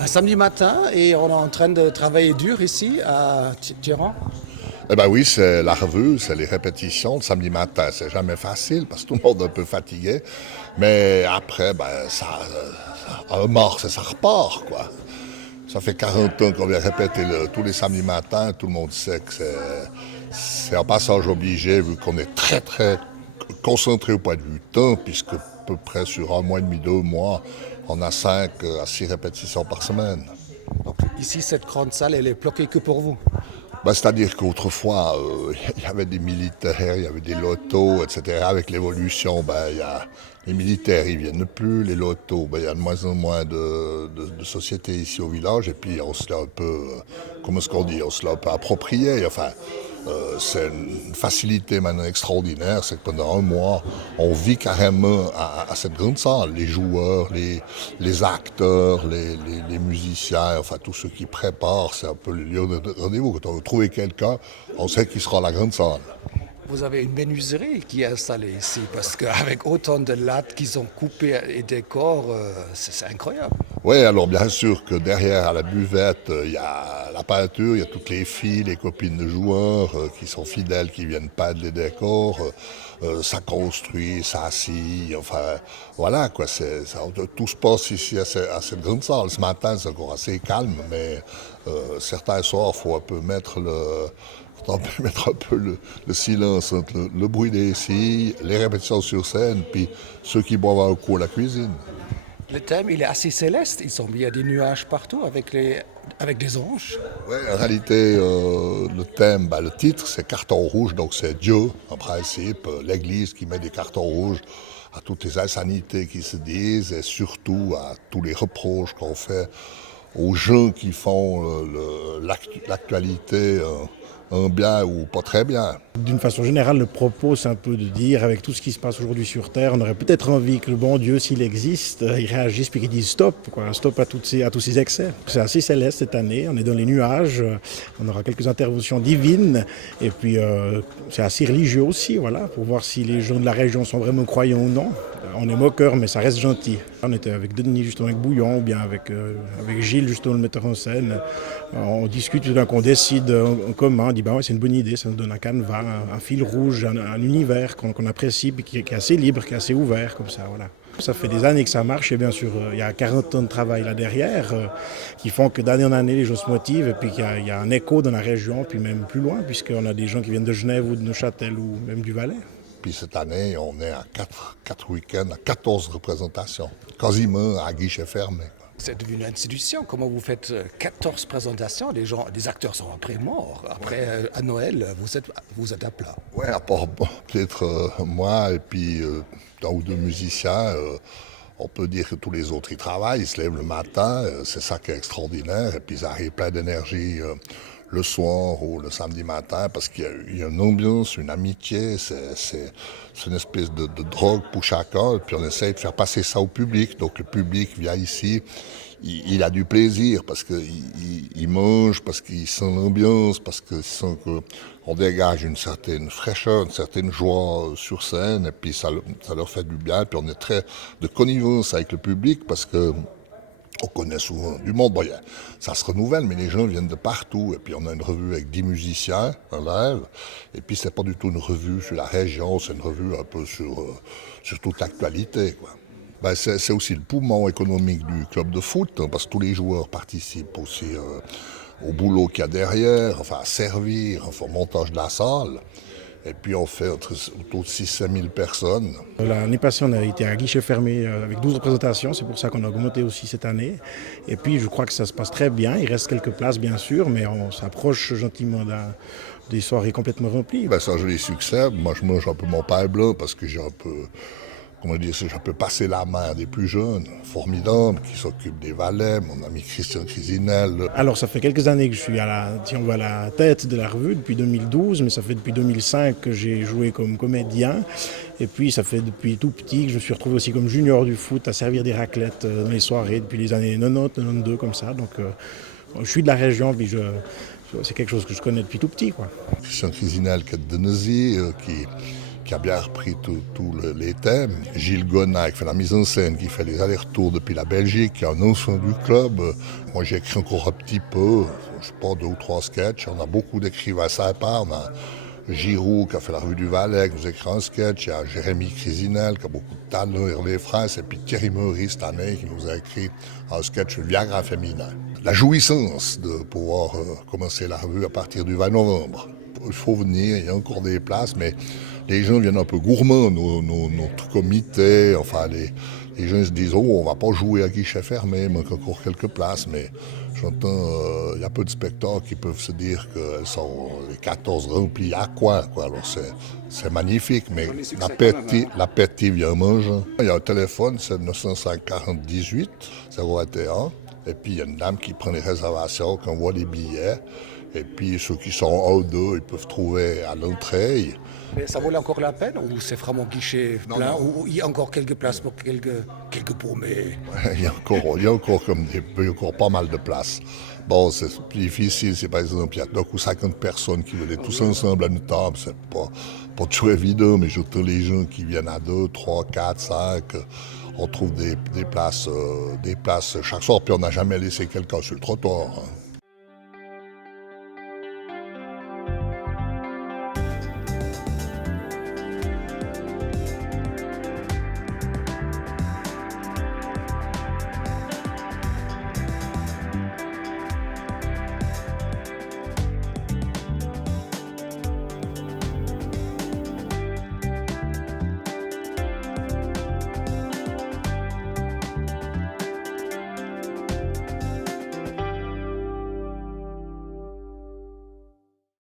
Un samedi matin et on est en train de travailler dur ici à Tiran. Eh ben oui, c'est la revue, c'est les répétitions le samedi matin. C'est jamais facile parce que tout le monde est un peu fatigué. Mais après, un mars, ça repart, quoi. Ça fait 40 ans qu'on vient répéter tous les samedis matins. Tout le monde sait que c'est un passage obligé vu qu'on est très, très concentré au point de vue temps, puisque à peu près sur un mois et demi, 2 mois, on a 5 à 6 répétitions par semaine. Donc ici, cette grande salle, elle est bloquée que pour vous. C'est-à-dire qu'autrefois, il y avait des militaires, il y avait des lotos, etc. Avec l'évolution, les militaires, ils viennent plus. Les lotos, il y a de moins en moins de sociétés ici au village. Et puis, on se l'a un peu, comment est-ce qu'on dit, on se l'a un peu approprié. Enfin, c'est une facilité maintenant extraordinaire. C'est que pendant un mois, on vit carrément à cette grande salle. Les joueurs, les acteurs, les musiciens, enfin tous ceux qui préparent, c'est un peu le lieu de rendez-vous. Quand on veut trouver quelqu'un, on sait qu'il sera à la grande salle. Vous avez une menuiserie qui est installée ici parce qu'avec autant de lattes qu'ils ont coupées et décors, c'est incroyable. Oui, alors bien sûr que derrière à la buvette, il y a la peinture, il y a toutes les filles, les copines de joueurs qui sont fidèles, qui viennent peindre les décors. Ça construit, ça assis, enfin voilà quoi. Tout se passe ici à cette grande salle. Ce matin, c'est encore assez calme, mais certains soirs, il faut un peu mettre un peu le silence entre le bruit des scies, les répétitions sur scène, puis ceux qui boivent un coup à la cuisine. Le thème, il est assez céleste. Il y a des nuages partout avec des anges. Ouais, en réalité, le thème, le titre, c'est carton rouge, donc c'est Dieu, en principe, l'Église qui met des cartons rouges à toutes les insanités qui se disent et surtout à tous les reproches qu'on fait aux gens qui font l'actualité un bien ou pas très bien. D'une façon générale, le propos, c'est un peu de dire, avec tout ce qui se passe aujourd'hui sur Terre, on aurait peut-être envie que le bon Dieu, s'il existe, il réagisse puis qu'il dise stop, quoi, stop à tous ces excès. C'est assez céleste cette année, on est dans les nuages, on aura quelques interventions divines, et puis c'est assez religieux aussi, voilà, pour voir si les gens de la région sont vraiment croyants ou non. On est moqueur, mais ça reste gentil. On était avec Denis, justement, avec Bouillon, ou bien avec Gilles, justement, le metteur en scène. On discute, tout d'un coup, on décide en commun, on dit ouais, c'est une bonne idée, ça nous donne un canevas, un fil rouge, un univers qu'on apprécie, puis qui est assez libre, qui est assez ouvert, comme ça, voilà. Ça fait des années que ça marche et bien sûr, il y a 40 ans de travail là derrière qui font que d'année en année, les gens se motivent et puis qu'il y a un écho dans la région, puis même plus loin, puisqu'on a des gens qui viennent de Genève ou de Neuchâtel ou même du Valais. Puis cette année, on est à 4 week-ends, à 14 représentations, quasiment à guichet fermé. C'est devenu une institution. Comment vous faites 14 présentations? Les acteurs sont après morts. Après, à Noël, vous êtes à plat. Oui, à part peut-être moi et puis un ou deux musiciens, on peut dire que tous les autres, ils travaillent, ils se lèvent le matin, c'est ça qui est extraordinaire, et puis ils arrivent plein d'énergie le soir ou le samedi matin, parce qu'il y a une ambiance, une amitié, c'est une espèce de drogue pour chacun, et puis on essaie de faire passer ça au public. Donc le public vient ici, il a du plaisir, parce qu'il mange, parce qu'il sent l'ambiance, parce qu'il sent qu'on dégage une certaine fraîcheur, une certaine joie sur scène, et puis ça leur fait du bien, puis on est très de connivence avec le public, parce que on connaît souvent du monde. Ça se renouvelle, mais les gens viennent de partout. Et puis on a une revue avec 10 musiciens en live. Et puis c'est pas du tout une revue sur la région, c'est une revue un peu sur toute l'actualité, quoi. C'est aussi le poumon économique du club de foot, hein, parce que tous les joueurs participent aussi au boulot qu'il y a derrière, enfin à servir, enfin au montage de la salle. Et puis on fait autour de 6 000 personnes. L'année passée, on a été à guichet fermé avec 12 représentations. C'est pour ça qu'on a augmenté aussi cette année. Et puis je crois que ça se passe très bien. Il reste quelques places, bien sûr, mais on s'approche gentiment des soirées complètement remplies. C'est un joli succès. Moi, je mange un peu mon pain blanc parce que j'ai un peu... Comment dire, j'ai un peu passé la main à des plus jeunes, formidables, qui s'occupent des valets, mon ami Christian Crisinel. Alors ça fait quelques années que je suis à la tête de la revue, depuis 2012, mais ça fait depuis 2005 que j'ai joué comme comédien. Et puis ça fait depuis tout petit que je me suis retrouvé aussi comme junior du foot à servir des raclettes dans les soirées depuis les années 90, 92 comme ça. Donc je suis de la région, puis c'est quelque chose que je connais depuis tout petit, quoi. Christian Crisinel qui est de Nezy, qui qui a bien repris tous les thèmes. Gilles Gonat qui fait la mise en scène, qui fait les allers-retours depuis la Belgique, qui est un ancien du club. Moi j'ai écrit encore un petit peu, je sais pas, 2 ou 3 sketchs. On a beaucoup d'écrivains sympas. On a Giroud qui a fait la revue du Valais, qui nous écrit un sketch. Il y a Jérémy Crisinel qui a beaucoup de talent, Hervé France, et puis Thierry Meurice cette année qui nous a écrit un sketch sur le Viagra féminin. La jouissance de pouvoir commencer la revue à partir du 20 novembre. Il faut venir, il y a encore des places, mais les gens viennent un peu gourmands, notre comité, enfin les gens se disent « Oh, on va pas jouer à guichet fermé, il manque encore quelques places », mais j'entends, il y a peu de spectacles qui peuvent se dire qu'elles sont les 14 remplis à coin, quoi. Alors c'est magnifique, mais l'appétit vient manger. Il y a un téléphone, c'est 905 40 18 021, et puis il y a une dame qui prend les réservations, qui envoie les billets. Et puis ceux qui sont en haut d'eux, ils peuvent trouver à l'entrée. Mais ça vaut encore la peine ou c'est vraiment guichet plein ou il y a encore quelques places pour quelques paumés? Il y a encore pas mal de places. Bon, c'est plus difficile, c'est par exemple, il y a 2 ou 50 personnes qui veulent être tous ensemble à une table, c'est pas toujours évident, mais j'entends les gens qui viennent à 2, 3, 4, 5, on trouve des places chaque soir, puis on n'a jamais laissé quelqu'un sur le trottoir. Hein.